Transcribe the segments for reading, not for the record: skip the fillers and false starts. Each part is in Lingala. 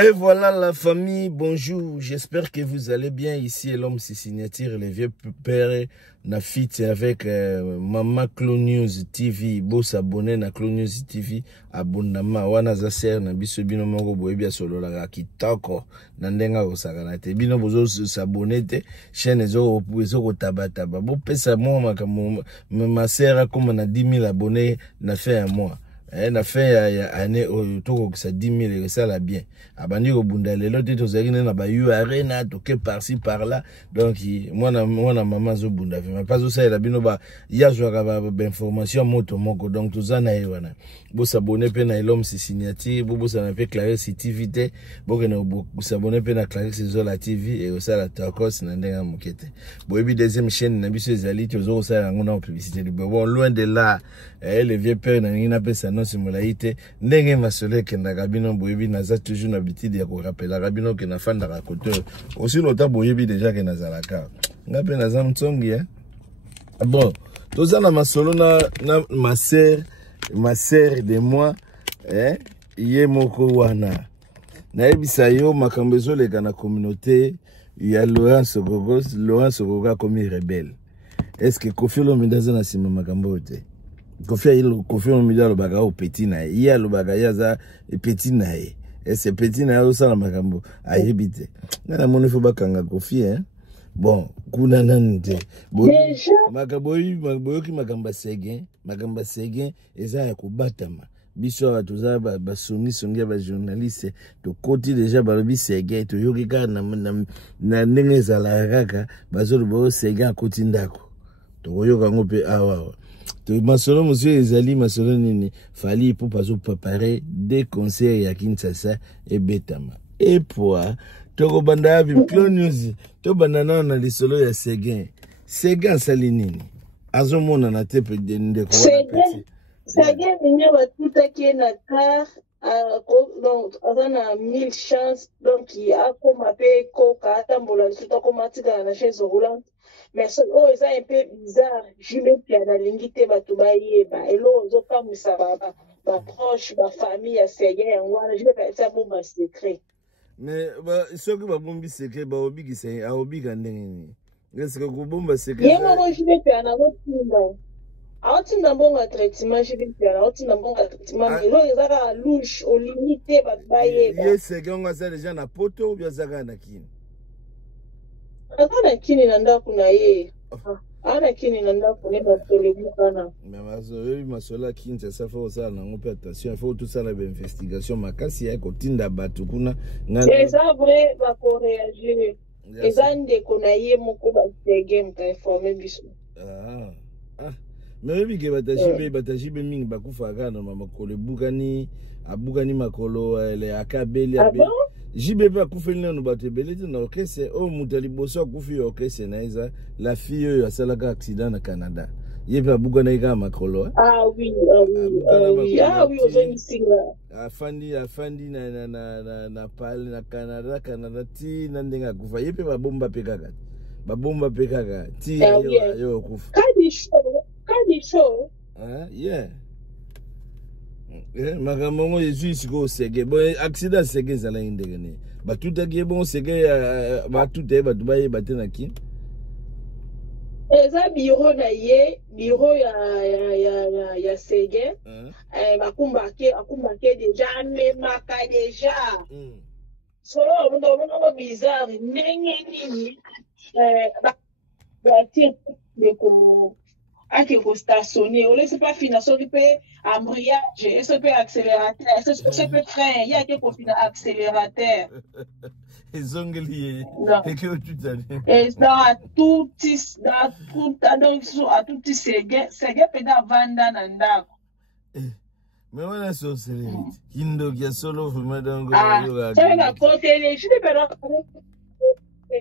Et voilà la famille, bonjour, j'espère que vous allez bien. Ici l'homme c'est signature, le vieux père na fit avec Maman Clone News TV. Bo s'abonner na Clone News TV, abonnement wana za ser na biso bino moko boye bia solo la kitoko na ndenga osakana te. Bino bozo s'abonner te, chaîne ezo ko tabataba. Bo pesa mo makambo ma sera comme na 10 000 abonnés na fait un mois. Na fait ya année autour que ça 10 000 et ça la bien. Abandi au bunda lelo te tozaki na ba URL na toke par-ci par-là. Donc moi na maman zo bunda mais pas ça la bino ba ya joaka ba information moto moko donc tozana ewana. Bo s'abonner pe na l'homme c'est signature, bo ça na pe Clarisse TV te, bo ke na bo s'abonner pe na Clarisse Zola TV et ça la takos na ndenga mokete. Bo ebi deuxième chaîne na biso ezali tozo ça ngona en publicité. Bon loin de là, le vieux père na ngina pe ça non simulaité ndenge masole kenda kabino boyebi naza toujours na bitide ya ko rappeler kabino ke na fanda ka koto aussi lota boyebi déjà ke nazalaka ngape naza mtsongi bon tozana masolo na ma sœur de moi ye moko wana na ebisa yo makambo ezoleka na communauté ya Laurence Goga comme rebelle. Est-ce que Koffi Olomide na sima makambo te? Koffi Olomide baga o petit na ye baga yaza petit na ye ese petit na yo sala makambo ayebite ngana moni fo bakanga Koffi bon kuna nande makambo magamba segen eza ya kubatama biso batuza basongi ba journaliste to koti déjà balobi segen to yoki ka na ndenge zala kaka bazolo bo segen koti ndako to yoka ngope awa masolo monsieur ezali masolo nini fali pour pas préparer des concerts ya Kinshasa et Betama et poa toko banda bi Clone News to banana na lisolo ya Segen sali nini azomona na tepe de ndeko Segen ninya batuta ki na car donc azana 1000 chance donc il a comme appelé ko ka tambola tout comme atika na chaise roulante. Mais ça c'est un peu bizarre. Je me pia na lingite batuba yeba elo zo kamisa ba proche ba famille ya Segen ngwana je vais pas ça pour ma secret. Mais ce que ba bombi secret ba obiki c'est a obika ndenge. Est-ce que ko bomba secret? Yemo je vais pia na rotinda. Aotinda mbonga traitement je vais pia na otinda mbonga traitement elo ezaka louche au limité batuba yeba. Ye Segen ngasa déjà na poto ou bien zaka na kini? Ana kini na ndako na ye. Ana kini na ndako ne batole bukana. Mais masola Kinshasa faut ça na ngope attention, il faut tout ça la investigation makasi ya kotinda batu kuna ngana. C'est vrai ba ko réagir. Ezande ko na ye moko ba Segen ka informer biso. Mais oui que batajibe mingi bakufa kana makolo bukani abukani makolo le akabeli abe. JBP a koufeli na bato belete na okese o mutali boso kufi okese na iza la fille ya salaka accident na Canada. Yepe abuka na ika makolo. Oui, ozoni singa. Afandi na pale na Canada ti na ndenga kufa. Yepe babomba pekaka. Babomba pekaka ti yo kufa. Kadi show. Yeah. Makambo yesu ko Segen bon accident Segen zala indegene batuta ki bon Segen batuta batubaye batena ki eza bureau na ye bureau ya Segen akumba ke déjà memaka déjà solo ndo bizarre ndenge nini ba tire ko ake ko stationner on laisse pas financer on peut embrayage et ça peut accélérateur ça peut frein il y a que ko fina accélérateur ezongeli et que tu t'as et dans tout donc à tout Segen peda vanda na ndako mais wana so célébrité kindo kia solo vraiment donc ça va côté les je ne peux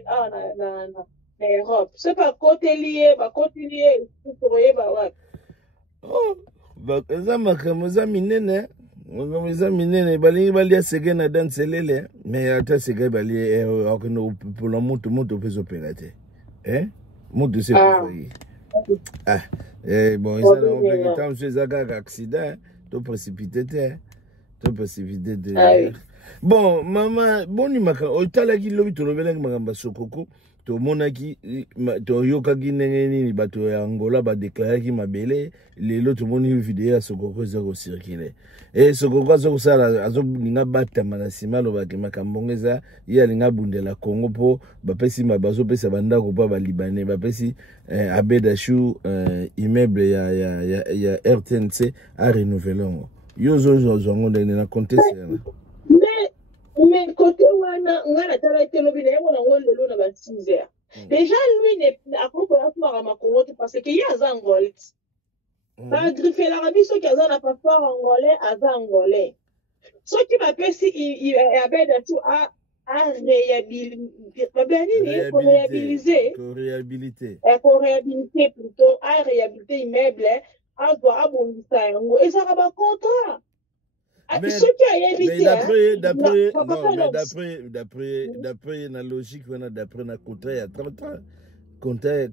pas na Europe c'est pas côté lié pour yeba wa eza makambo eza minene balingi balia Segen na danselele mais ata Segen balie okeno pour la moto peso pelate moto c'est bon ça na obligation c'est ça accident to précipité de Bon, maman, boni maka, otala ki lobi tolobela ki makamba sokoko, to monaki, to yoka ki nengeni, bato ya Angola, ba déclaré ki mabele, lelo to moni vidéo ya sokoko zako circuler. Et sokoko zako sala, azo ninga bata manasima lo baki makambongeza, ya linga bundela Congo po, bapesi mabazo pesa banda ko pa ba Libanais, bapesi Abedachou, immeuble ya RTNC a renouvelé. Yo zo na conteste na. Mais côté wana ngana tala telobi na yebo na ngolo na ba 6 heures. Déjà lui ne akoko ma Congo parce que y a Angolais. Ba griffer la rabi so ki azana passeport angolais angolais. So qui va pesi il Abedachou a réhabiliter plutôt à réhabiliter immeuble à doit abondissa yango et ça va pas contrat. D'après la logique, d'après la contrat, il y a 30 ans. Contrat,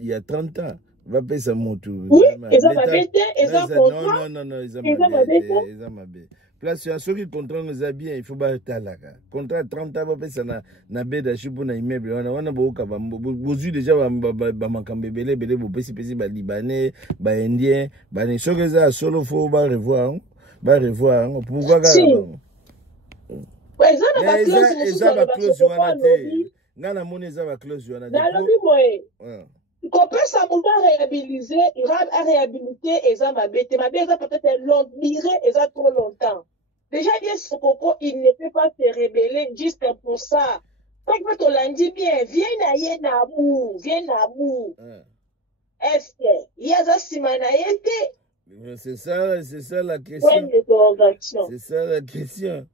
il y a 30 ans. Va payer ça mon tour. Oui, ils ont ma bête, ils ont contrat. Non, ils ont ma bête. Place sur ceux qui contrat nous a bien, il faut pas être là. Contrat 30 ans, va payer ça na bête, je pour na immeuble. On a beaucoup de choses déjà, ba makambe belé, bo pesi ba Libanais, ba Indien, ba ne ceux que ça solo faut ba revoir. Ba revoir, pourquoi ça va close wana te. Ngana moni ça va close wana. Dans le but qu'on peut s'amuser à réhabiliter et ça ma bête peut-être long durée et ça trop longtemps. Déjà bien Sokoko il ne peut pas se rebeller juste pour ça. Tant que tu l'as dit bien, viens na mou. Est-ce que il y a ça simana été? C'est ça la question. C'est ça la question.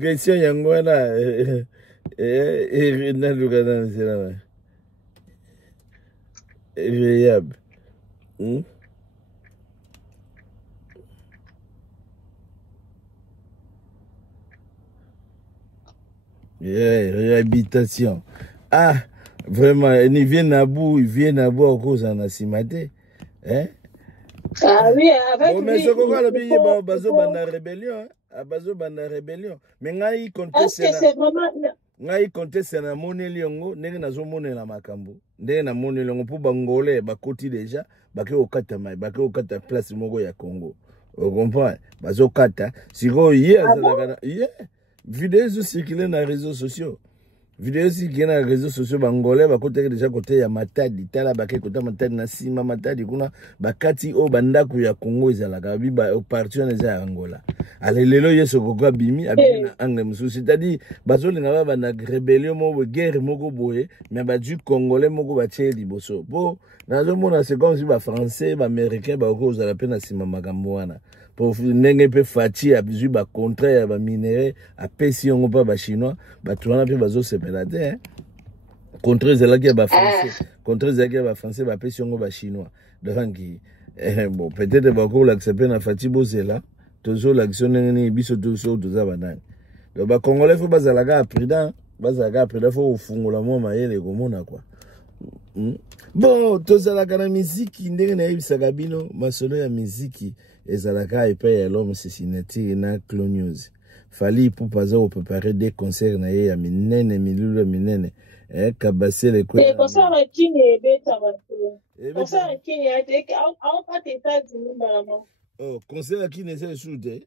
Question yangwana na lugana c'est là. Réhab. Réhabilitation. Ah, vraiment, il vient à bout à cause en asimate. Hein? Ah oui, avec bon, mais ce qu'on va le bazo bana rébellion, bazo bana rébellion. Mais ngai conteste. Est-ce que c'est vraiment ngai conteste na moneli yango, ndenge nazo monela makambo. Ndenge na moneli yango pour bangolais bakoti déjà, bake okata mai, bake okata place moko ya Congo. Vous comprenez? Bazo kata, siko hier azalaka hier vidéo zo circuler na réseaux sociaux. Vidéo si qui na réseaux sociaux bangolais bakote déjà côté ya Matadi tala bake côté Matadi na sima Matadi kuna bakati o bandako ya Congo ezalaka bi ba partir na Angola alelelo yeso kokwa bimi abi na angle musu c'est-à-dire bazolinga ba na rébellion mo guerre moko boye mais ba du congolais moko ba tie liboso bo nazo mona c'est comme si ba français ba américain ba ko za la pena sima makambo wana pour nenge pe fati abzu ba contrat ya ba minéraux a pesi on pas ba chinois ba tuana pe bazo sepelate contrat zelaki ba français contrat zelaki ba français ba pesi on ba chinois donc bon peut-être ba ko l'accepter na fati bozela tozo l'action nenge biso tozo toza banani donc ba congolais faut bazalaka prudent faut fungola mo mayele komona quoi. Bon tozalaka na miziki ndenge na yebisaka bino masolo ya miziki ezalaka epai ya l'homme Cincinnati na Clone News. Fali pour pas préparer des concerts na ya minene milulu minene kabase le kwa. Concert kini ebeta bato. Concert kini ate en fait États-Unis malama. Oh, concert kini c'est soute.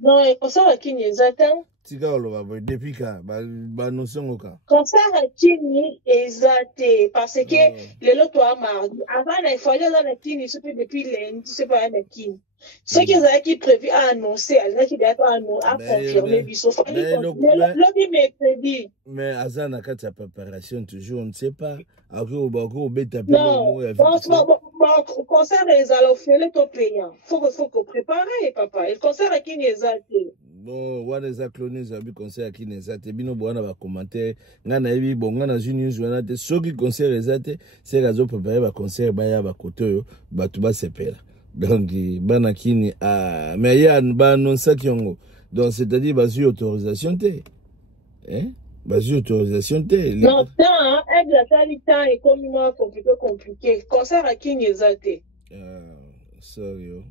Non, concert kini exactement. Tika oloba depuis quand ba notion ka. Concert kini exacté parce que le lot toi mardi avant il fallait dans la kini depuis lundi c'est pas un kini. Ce qui est prévu à annoncer, qui doit à confirmer, le mercredi. Mais à la préparation, toujours, on ne sait pas. Non, concert les allofèles au payant. Faut que préparer, papa. Le concert qui n'est pas. Bon, on a des clones, on a concert qui n'est pas. Bino boana va commenter. Ngana ebi bon, ngana junior joana te. Ce qui concert exact, c'est qu'ils ont préparé le concert baya ba koto, ba tuba sepela. Donc, banakini mais il y a annonce kiongo. Donc, c'est-à-dire, basi autorisation te. Hein? Basi autorisation te. Non, temps, avec temps est compliqué. Concert à qui n'est pas. Sorry.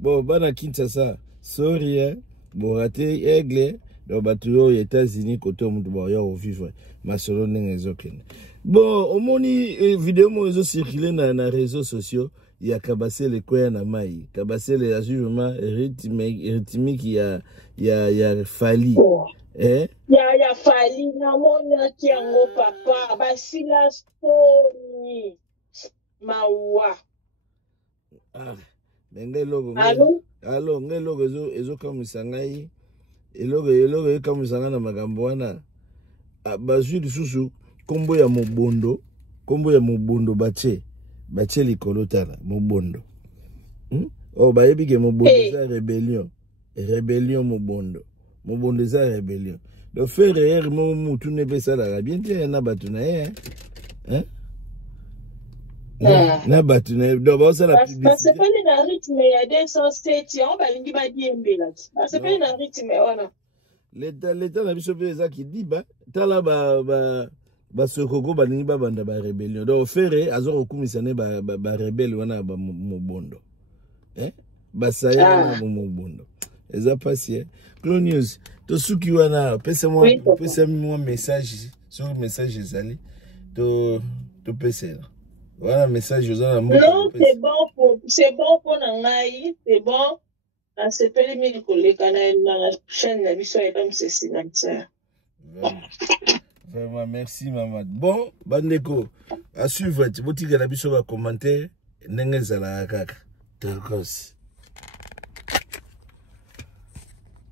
Bon, bana Kinshasa, sorry, hein. Bon, raté, aigle, donc, batu aux États-Unis, côté au monde, bon, y'a au vivre, ma solo n'engezokene. Bon, au moni, vidéo, moi, ils ont circulé dans les réseaux sociaux, il y a Kabassé les coins à Maï, Kabassé les ajustements rythmiques, il y a Fali. Eh? Il y a Fali, namona qui a mon papa, basila soni, mawa. Ah, mais logo. Allô, ngai logo ezo kamusangai. Elogo kamusanga na magambo wana. Bazwi lisusu kombo ya mobondo bache likolo tala mobondo. Oh bayebi ke mobondo za rébellion mobondo za rébellion. Donc faire mo mutu ne pe sala bien te na batu na hein. Na batu na do ba sala publicité. C'est pas le rythme ya 207 on ba lingi ba diembela. C'est pas le rythme wana. L'état na biso pe za ki di ba tala ba sokoko ba lingi ba banda ba rébellion. Donc faire azoro kumisane ba rebelle wana ba mobondo. Basaya na mobondo. Eza pasi Clone News to suki wana pesa moi message sur message ezali to pesa voilà message aux gens. Non, c'est bon pour ngai, c'est bon. C'est pas les mille collègues na la chaîne la mission et comme c'est sincère. Vraiment merci maman. Bon bandeko à suivre tu botika la biso ba commentaire ndenge zala kaka. D'accord.